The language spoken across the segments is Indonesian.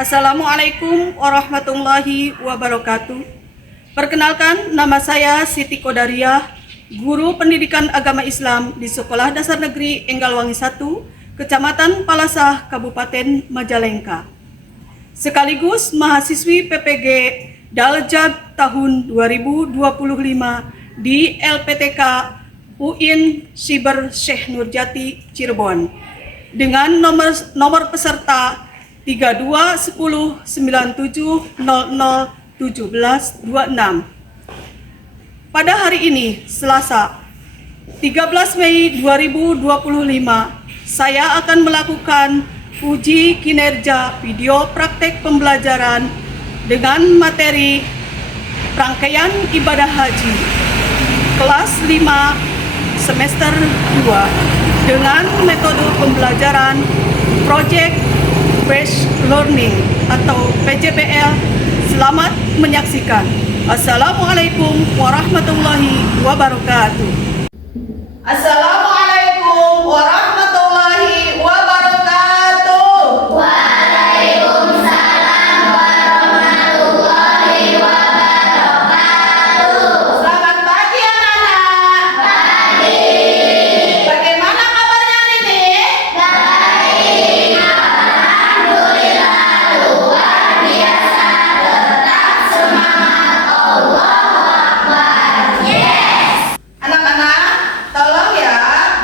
Assalamualaikum warahmatullahi wabarakatuh. Perkenalkan, nama saya Siti Kodariah, Guru Pendidikan Agama Islam di Sekolah Dasar Negeri Enggalwangi 1, Kecamatan Palasah, Kabupaten Majalengka. Sekaligus mahasiswi PPG Daljab tahun 2025 di LPTK UIN Siber Syekh Nurjati Cirebon dengan nomor peserta 321097001726. Pada hari ini, Selasa, 13 Mei 2025, saya akan melakukan uji kinerja video praktek pembelajaran dengan materi rangkaian ibadah haji kelas 5 semester 2 dengan metode pembelajaran Project Based Learning atau PJBL. Selamat menyaksikan. Assalamualaikum warahmatullahi wabarakatuh. Assalamualaikum warahmatullahi wabarakatuh. Waalaikumsalam warahmatullahi wabarakatuh. Selamat pagi anak-anak. Pagi. Bagaimana kabarnya hari ini? Baik. Alhamdulillah luar biasa. Tetap semangat. Allahu Akbar. Yes. Anak-anak, tolong ya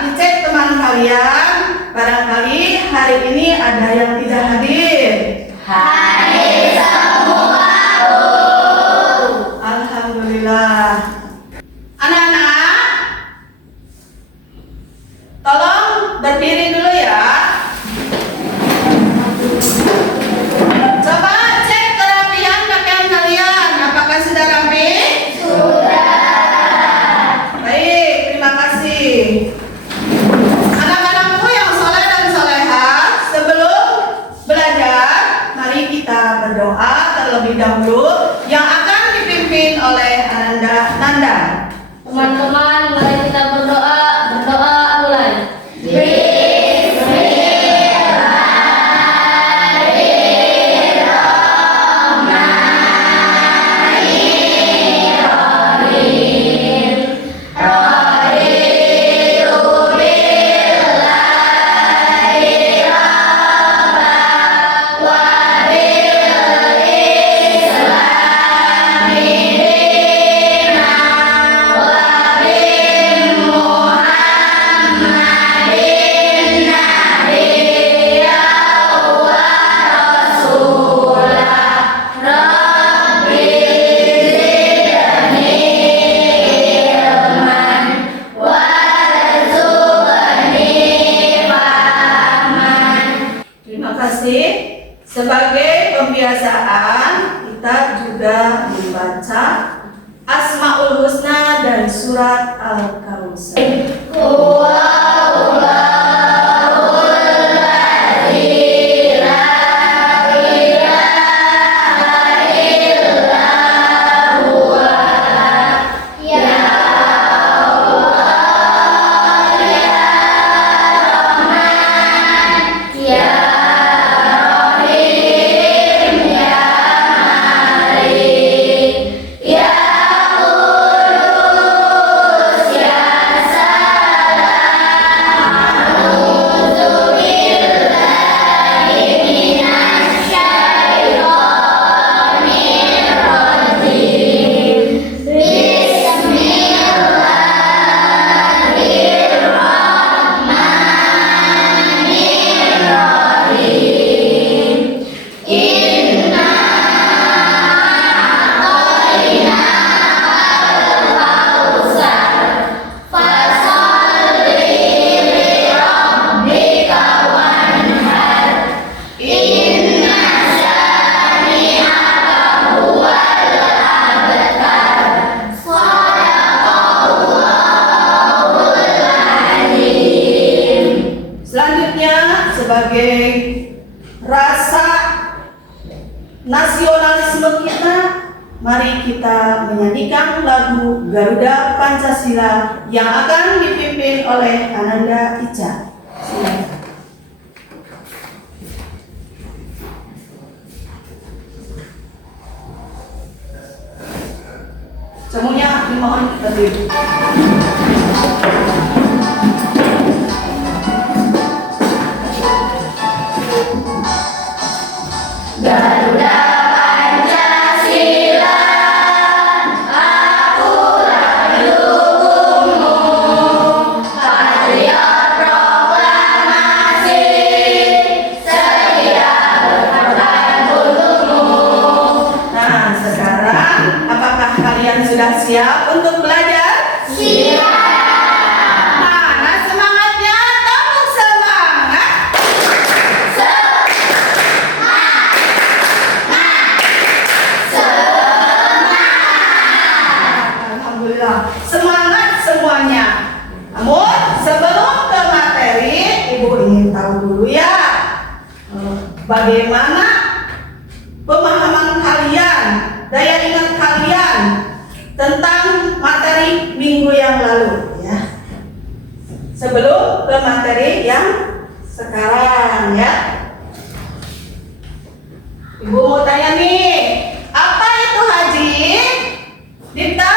dicek teman kalian. Barangkali hari ini ada yang tidak hadir. Hadir semua, Bu. Alhamdulillah. Anak-anak, tolong berdiri dulu ya. Coba cek kerapian pakaian kalian. Apakah sudah rapi? Baik, terima kasih. Anak-anakku yang soleh dan solehah, sebelum belajar, mari kita berdoa terlebih dahulu yang akan dipimpin oleh Ananda Nanda. Teman-teman, mari kita berdoa. Berdoa mulai. Terima kasih. Sebagai pembiasaan, kita juga membaca Asmaul Husna dan surat Al-Kautsar. Selanjutnya, sebagai rasa nasionalisme kita, mari kita menyanyikan lagu Garuda Pancasila yang akan dipimpin oleh Ananda Ica. Silakan. Semuanya dimohon berdiri. Garuda Pancasila, akulah pendukungmu, patriot proklamasi, setia berkorban untukmu. Nah, sekarang apakah kalian sudah siap untuk belajar? Siap. Mana semangatnya? Tepuk semangat. Alhamdulillah, semangat semuanya. Namun sebelum ke materi, Ibu ingin tahu dulu ya, bagaimana pemahaman kalian, daya ingat kalian tentang materi minggu yang lalu ya. Sebelum ke materi yang sekarang ya. Ibu mau tanya nih, apa itu haji? Dita?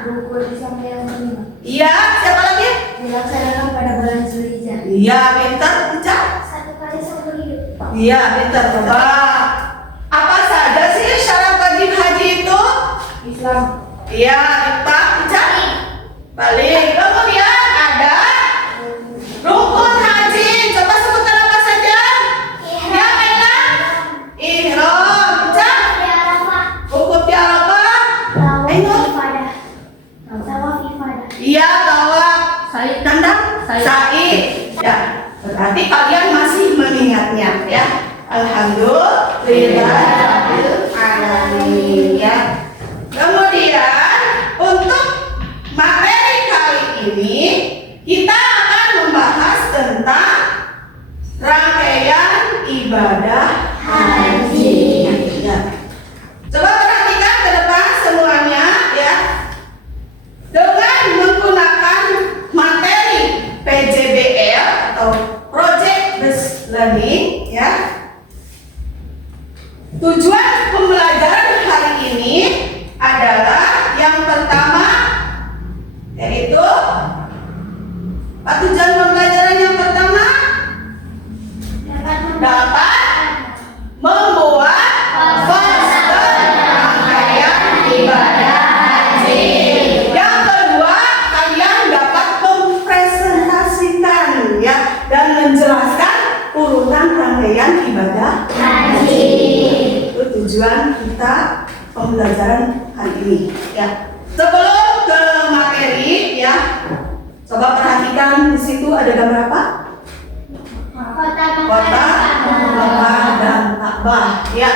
Buku disampaikan kelima Iya, siapa lagi? dilaksanakan pada bulan Zulhijjah. Iya, pintar, Ica. 1 kali seumur hidup. Iya, pintar, coba. Apa saja sih syarat wajib haji itu? Islam. Iya, Dita, Ica. Balik. Kemudian ada rukun haji. Coba sebutkan apa saja? Ya, Ella. Ihram, Ica. Wukuf di Arafah. Ayo. Tawaf ifadah. Iya, tawaf. Sa'i. Kandang. Sa'i. Sa'i. Ya, berarti kalian masih mengingatnya ya. Alhamdulillahirrahmanirrahim ya. Kemudian untuk materi kali ini kita akan membahas tentang rangkaian ibadah haji. Ya. Coba perhatikan ke depan semuanya ya. Dengan menggunakan materi PJBL atau Project Based Learning ya. Tujuan pembelajaran hari ini adalah yang pertama yaitu apa tujuan pembelajaran yang pertama? Dapat membuat poster rangkaian ibadah haji. Yang kedua, kalian dapat mempresentasikan ya dan menjelaskan urutan rangkaian ibadah haji. Itu tujuan kita pembelajaran hari ini ya. Sebelum ke materi ya, coba perhatikan di situ ada gambar apa? Kota Kota Mekah dan Ka'bah ya.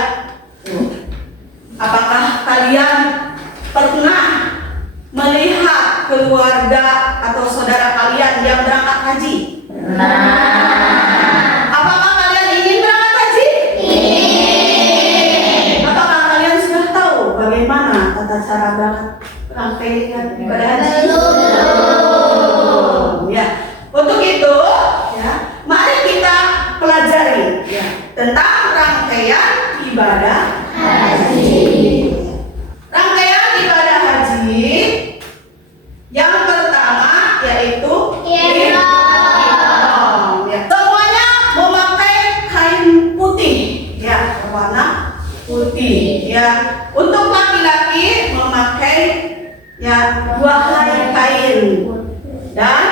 Apakah kalian pernah melihat keluarga atau saudara kalian yang berangkat haji? Apakah kalian ingin berangkat haji? Apakah kalian sudah tahu bagaimana tata cara berangkat rangkaian ibadah haji? Ya. Untuk itu ya, mari kita pelajari ya tentang rangkaian ibadah haji. Rangkaian ibadah haji yang pertama yaitu ihram. Ya. Semuanya memakai kain putih ya, warna putih ya. Untuk laki-laki memakai ya 2 helai kain dan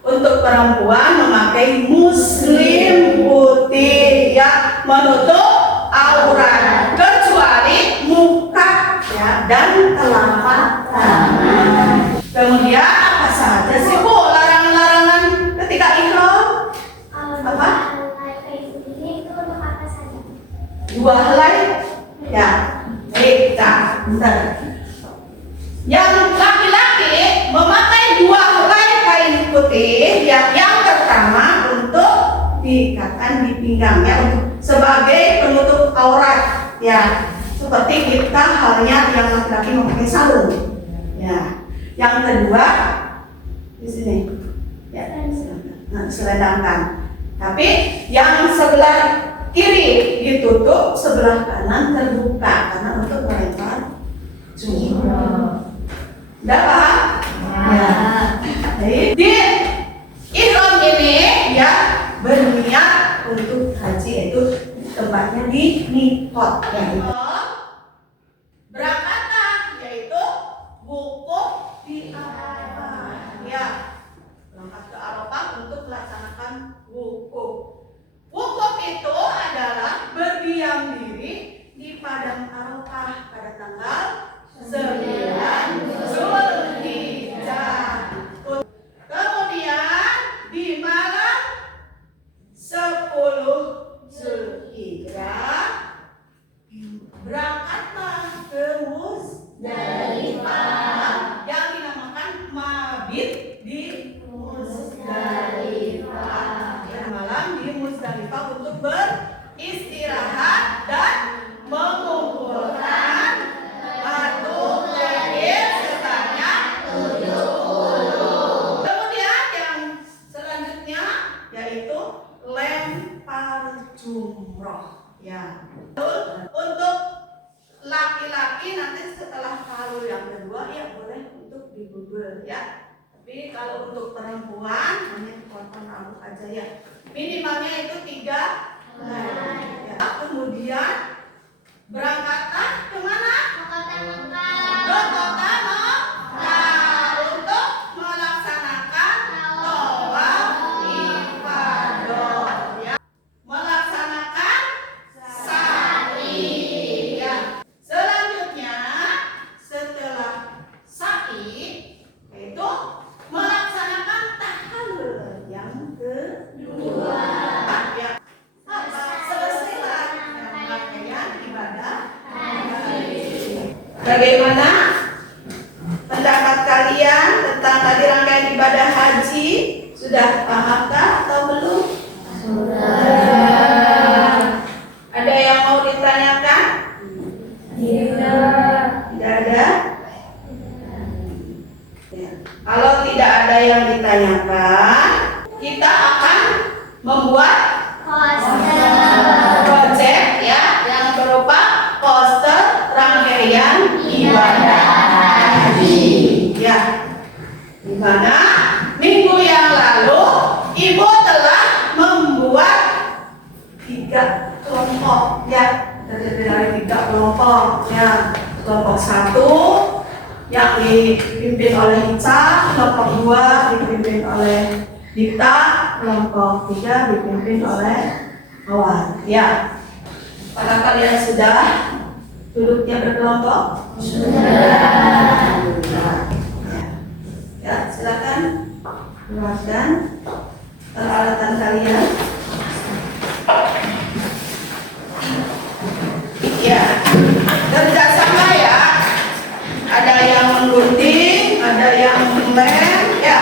untuk perempuan memakai muslim putih ya, menutup aurat kecuali muka ya dan telapak tangan. Kemudian apa saja sih Bu larangan-larangan ketika ihram? Apa? 2 helai ya. Baik, bentar. Yang laki-laki memakai 2 helai kain putih ya. Yang pertama untuk diikatkan di pinggangnya untuk sebagai penutup aurat ya. Seperti kita halnya yang laki-laki memakai sarung ya. Yang kedua di sini ya, selendangkan. Tapi yang sebelah kiri ditutup, sebelah kanan terbuka karena untuk melempar jumroh. Udah paham? Ya. Baik. Di ihram ini ya berniat untuk haji, yaitu tempatnya di miqat yaitu berangkatlah, yaitu wukuf di Arafah. Ya, berangkat ke Arafah untuk melaksanakan wukuf. Wukuf itu adalah berdiam diri di padang Arafah pada tanggal 9 Zulhijjah. Kemudian di malam 10 Zulhijjah berangkatlah ke Muzdalifah yang dinamakan mabit di Muzdalifah. Dan malam di Muzdalifah untuk beristirahat dan mengumpulkan batu kerikil sebanyak 70. Kemudian yang selanjutnya yaitu lempar jumroh. Ya. Untuk laki-laki nanti setelah kalul yang kedua ya boleh untuk digubel ya. Tapi kalau untuk perempuan hanya dipotong rambut aja ya. Minimalnya itu 3 helai. Ya. Kemudian berangkatlah ke mana? Ke kota Mekah untuk melaksanakan tawaf ifadah ya. Melaksanakan sa'i ya. Selanjutnya setelah sa'i yaitu melaksanakan tahallul yang kedua ya. Selesailah rangkaian ibadah haji. Bagaimana pendapat kalian tentang tadi rangkaian ibadah haji? Sudah pahamkah atau belum? Sudah. Ada yang mau ditanyakan? Tidak ada? Ya. Kalau tidak ada yang ditanyakan, kita akan membuat project ya yang berupa poster rangkaian ibadah haji ya. Di mana minggu yang lalu Ibu telah membuat 3 kelompok ya, terdiri dari 3 kelompok ya. Kelompok 1 yang dipimpin oleh Ica, kelompok 2 dipimpin oleh Dita, kelompok 3 dipimpin oleh Awan ya. Apakah kalian sudah duduknya berkelompok? Sudah. Ya, silakan keluarkan peralatan kalian. Ya, kerjasama ya. Ada yang menggunting, ada yang lem, ya.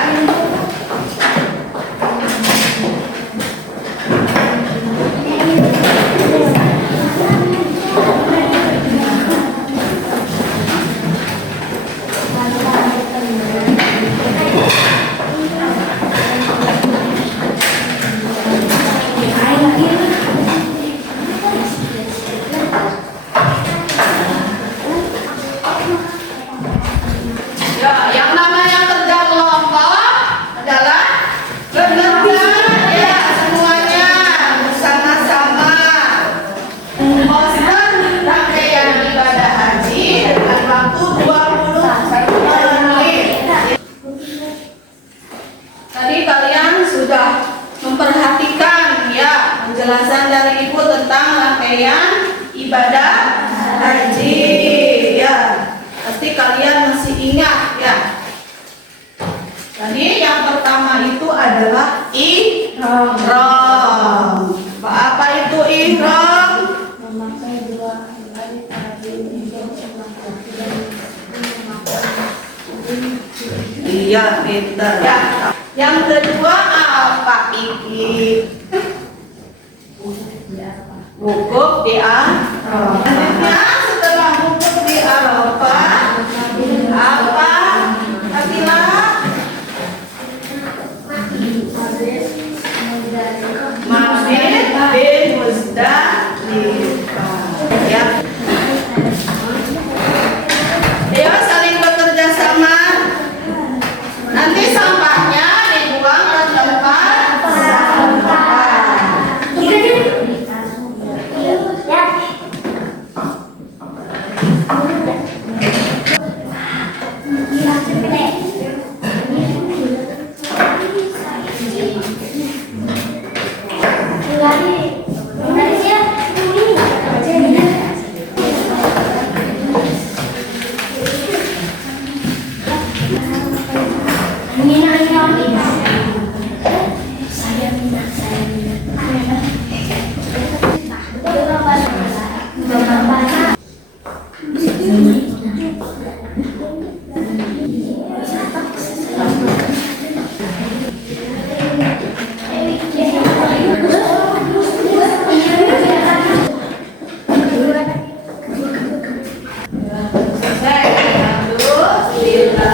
Ya, yang namanya kerja kelompok adalah bekerja ya semuanya bersama-sama. Poster rangkaian ibadah haji dengan waktu 20 menit. Tadi kalian sudah memperhatikan ya penjelasan dari Ibu tentang rangkaian ibadah haji ya. Pasti kalian masih ingat ya. Tadi yang pertama itu adalah ihram. Apa itu ihram? Memakai 2 helai tadi. Iya, pintar ya. Yang kedua apa iki? Wukuf di Arafah. Selanjutnya setelah wukuf di Arafah apa? Akila? Mabit bin Muzdalifah. Ya. Ayo saling bekerja sama. Selesai. Alhamdulillah.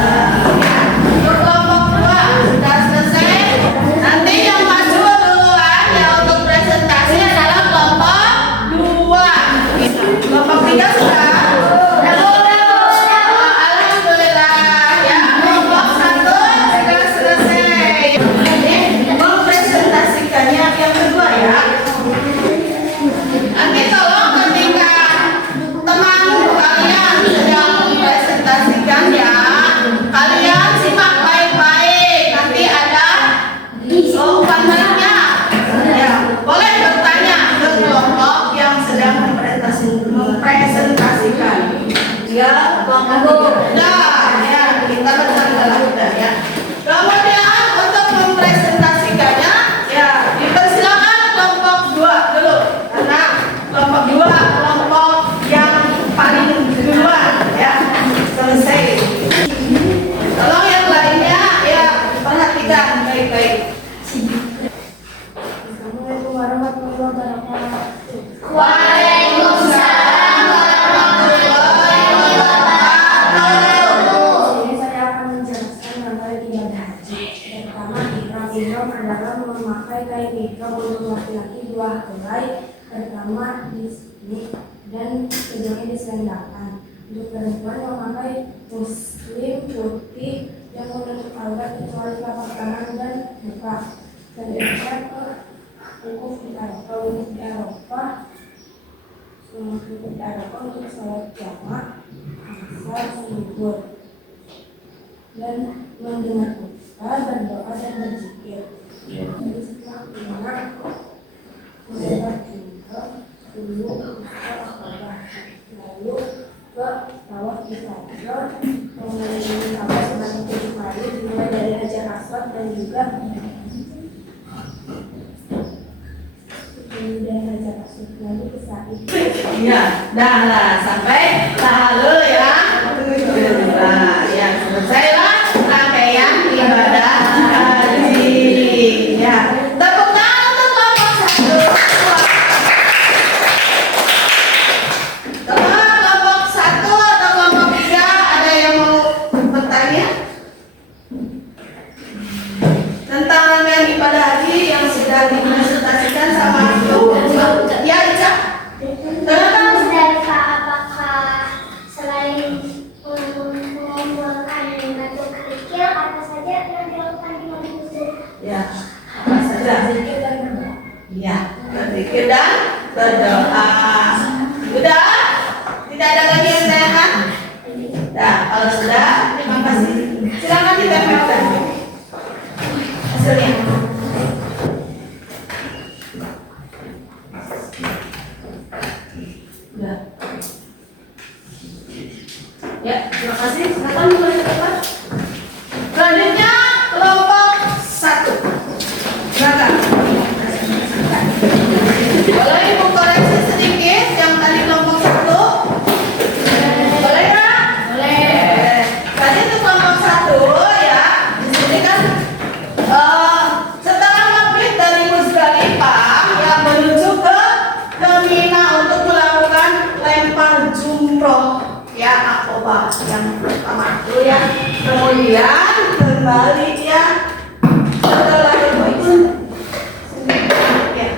Untuk kelompok 2 sudah selesai. Nanti yang maju duluan ya untuk presentasi adalah kelompok 2. Kelompok 3 sudah. Alhamdulillah ya, kelompok 1 sudah selesai. Jadi mempresentasikannya yang kedua ya. Nanti tolong ketika teman kalian sedang mempresentasikan ya, kalian simak baik-baik. Nanti ada umpan baliknya. Ya, boleh bertanya ke kelompok yang sedang mempresentasikan. Ya, kelompok udah ya, kita benar-benar udah ya. Kemudian untuk mempresentasikannya ya, dipersilakan kelompok 2 dulu. Karena kelompok 2 kelompok yang paling duluan ya selesai. Tolong yang lainnya ya perhatikan baik-baik. Assalamualaikum warahmatullahi wabarakatuh. Waalaikumsalam warahmatullahi wabarakatuh. Jadi saya akan menjelaskan tentang ibadah haji. Pertama, ihram adalah memakai kain ihram untuk laki-laki 2 helai. Pertama di sini dan keduanya diselendangkan. Untuk perempuan memakai muslim putih yang menutup aurat kecuali telapak tangan dan muka. Sedangkan wukuf di Arafah untuk sholat jamak, asar, subuh, dan mendengar khutbah, berdoa dan berzikir. Jadi setelah mendengar khutbah jumroh dulu lalu ke tawaf ifadah, mengelilingi Ka'bah sebanyak 7 kali dimulai dari Hajar Aswad dan juga dari Hajar Aswad lalu ke Sa'i. Iya, dah sampai lalu ya. Nah, ya selesailah rangkaian ibadah haji. Ya, tepuk tangan untuk kelompok 1. Kelompok 1 atau kelompok 3 ada yang mau bertanya tentang rangkaian ibadah haji yang sudah dipresentasikan sama Ibu? Ya, Ica. Muzdalifah, apakah selain mengumpulkan batu kerikil, apa saja yang dilakukan di Muzdalifah? Ya, apa saja? Ya, berzikir dan berdoa. Sudah? Tidak ada lagi yang tanyakan? Nah, kalau sudah, terima kasih. Silakan ditempelkan hasilnya. Sudah. Ya, terima kasih. Silakan mulai cepat. Selanjutnya kelompok 1. Silakan. Boleh Ibu koreksi sedikit yang tadi kelompok 1? Boleh ya? Boleh. Tadi itu kelompok 1 ya. Di sini kan setelah maghrib dari Muzdalifah ya menuju ke Mina untuk melakukan lempar jumroh ya, akobah yang pertama itu ya. Kemudian kembali ya setelah itu ya,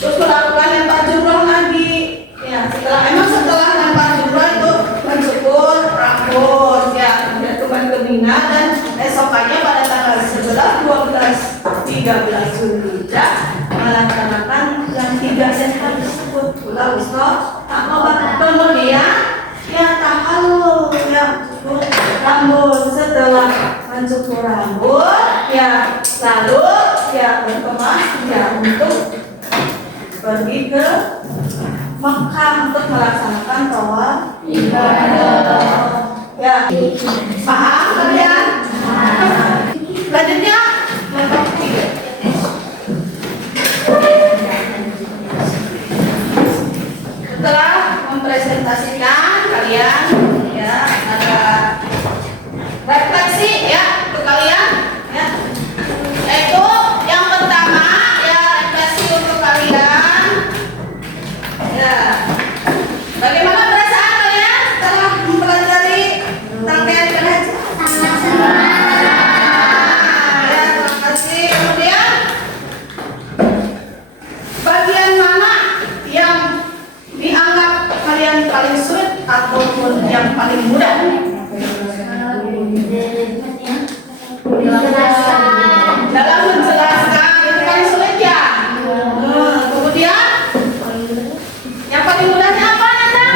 terus melakukan lempar jumroh lagi ya. Setelah lempar jumroh itu mencukur rambut ya, kemudian kembali ke Mina dan esokannya pada tanggal 11, 12, 13 Zulhijjah melaksanakan yang 3 sehari tersebut. Ulah usroh akobah, kemudian ya tahallul ya, cukur rambut. Setelah mencukur rambut ya lalu ya berkemas ya untuk pergi ke Mekah untuk melaksanakan tawaf ibadah ya. Paham kalian? Selanjutnya kelompok 3. Setelah mempresentasikan kalian ya ada refleksi ya untuk kalian ya. Yaitu yang pertama ya refleksi untuk kalian ya. Bagaimana perasaan kalian setelah mempelajari tentang kehidupan haji? Sama-sama. Ya, terima kasih. Kemudian bagian mana yang dianggap kalian paling sulit ataupun yang paling mudah? Dalam menjelaskan itu paling sulit ya. Kemudian yang paling mudahnya apa Nanda?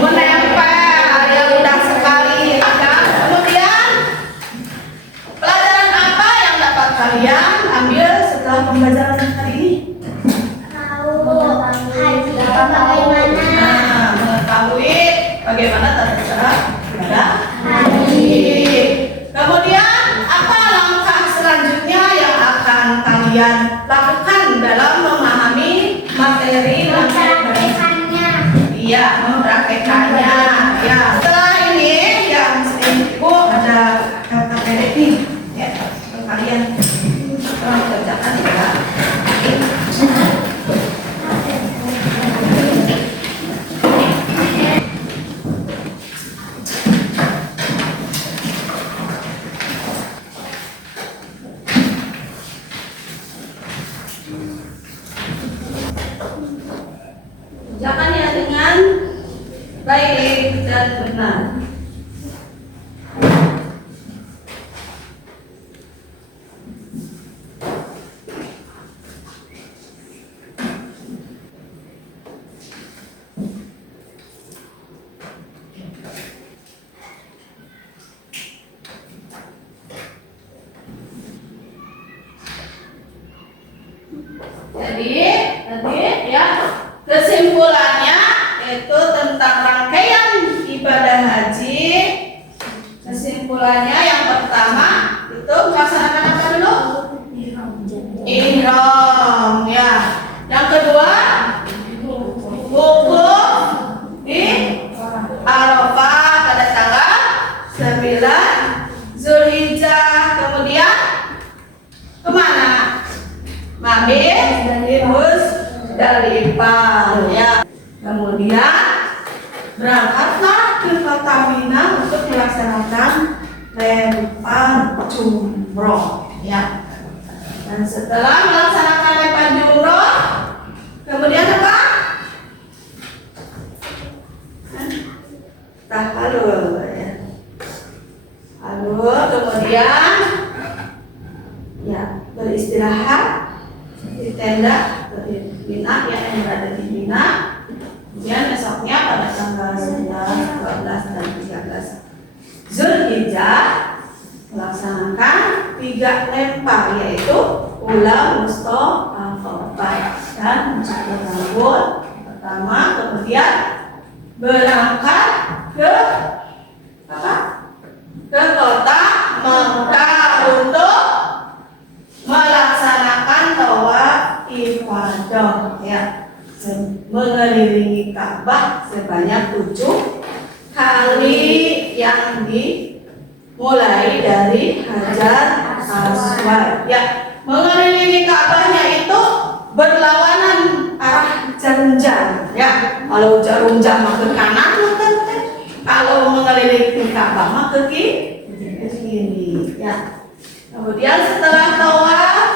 Menempel, ya mudah sekali ya. Kemudian pelajaran apa yang dapat kalian ambil setelah pembelajaran hari ini? Tahu haji bagaimana? Nah, mengetahui bagaimana tata cara ibadah Haji. Kemudian apa langkah selanjutnya yang akan kalian lakukan dalam memahami materi Mempraktekannya. Iya, mempraktekannya. Ya, setelah ini yang ibu ada KKPD nih, ya, untuk kalian kerjakan ya. Kerjakan ya dengan baik dan benar. Jadi tadi ya kesimpulannya itu tentang rangkaian ibadah haji. Kesimpulannya yang pertama itu melaksanakan apa dulu? Ihram ya. Yang kedua wukuf di Arafah pada tanggal 9 Zulhijjah. Kemudian kemana? Mabit di Musdalifah ya. Kemudian berangkatlah ke kota Mina untuk melaksanakan lempar jumroh ya. Dan setelah melaksanakan lempar jumroh, kemudian apa? Tahallul ya. Lalu kemudian ya beristirahat di tenda di Mina ya, yang berada di Mina. Kemudian besoknya pada tanggal 11, 12 dan 13 Zulhijjah melaksanakan 3 lempar, yaitu ula, wusta, aqabah dan jumroh pertama. Kemudian berangkat ke apa? Ke kota Mekah untuk melaksanakan tawaf ifadah ya, mengelilingi Ka'bah sebanyak 7 kali yang dimulai dari Hajar Aswad ya. Mengelilingi Ka'bahnya itu berlawanan arah jam-jam ya. Kalau jarum jam ke kanan, kalau mengelilingi Ka'bah mah ke kiri ya. Kemudian setelah tawaf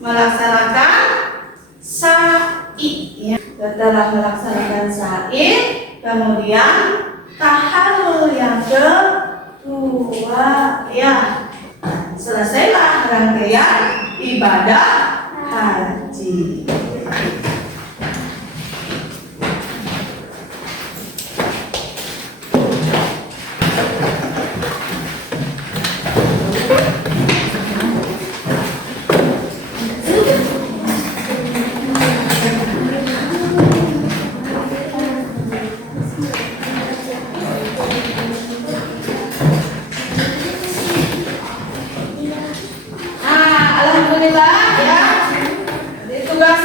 melaksanakan sa'i ya. Setelah melaksanakan sa'i, kemudian tahallul yang kedua ya. Selesailah rangkaian ibadah haji. Alhamdulillah ya. Jadi tugas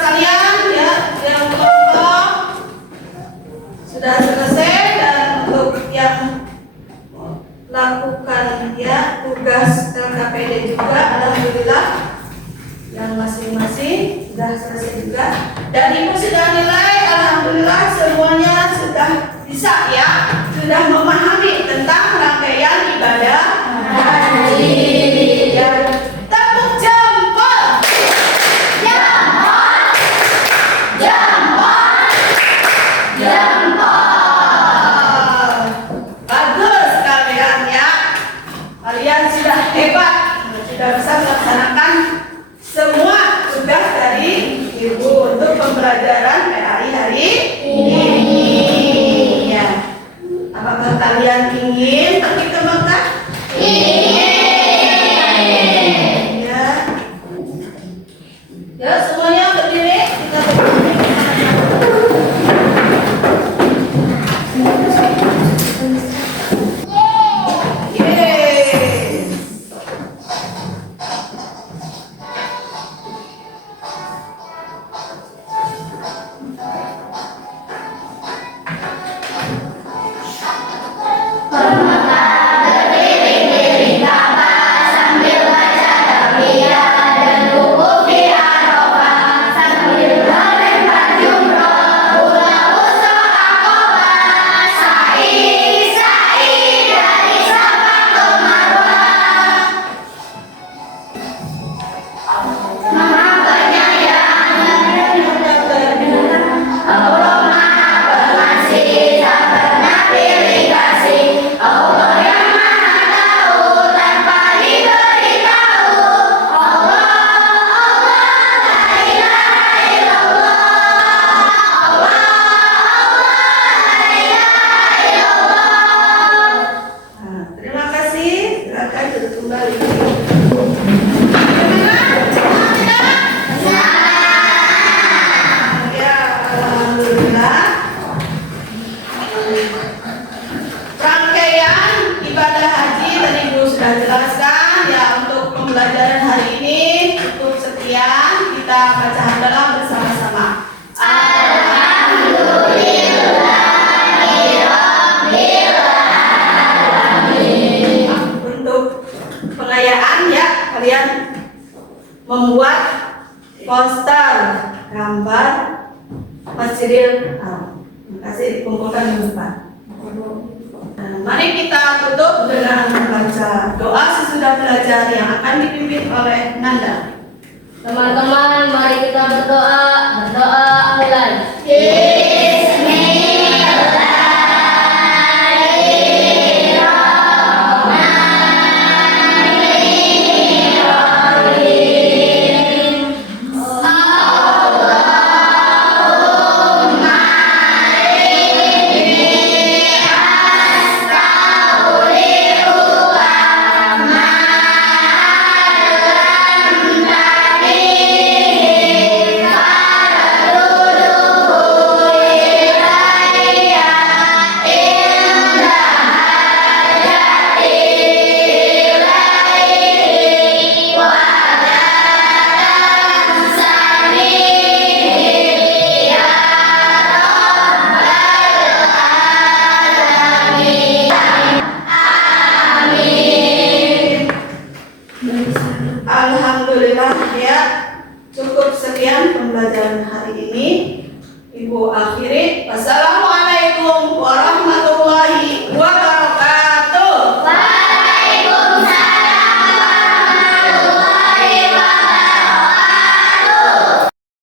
hari ini. Ya. Apakah kalian ingin pergi ke Mekah? Ya. Ya, semuanya berdiri. Kita berdiri bersama-sama. Yeay. Terima kasih. Silakan duduk kembali. Ya, alhamdulillah. Rangkaian ibadah haji tadi Ibu sudah jelaskan ya. Untuk pembelajaran hari ini cukup sekian. Kita baca hamdalah bersama-sama. Untuk pengayaan ya, kalian membuat poster gambar Masjidil Haram. Terima kasih, dikumpulkan di depan. Nah, mari kita tutup dengan membaca doa sesudah belajar yang akan dipimpin oleh Nanda. Teman-teman, mari kita berdoa. Berdoa mulai. Alhamdulillah ya, cukup sekian pembelajaran hari ini. Ibu akhiri. Wassalamualaikum warahmatullahi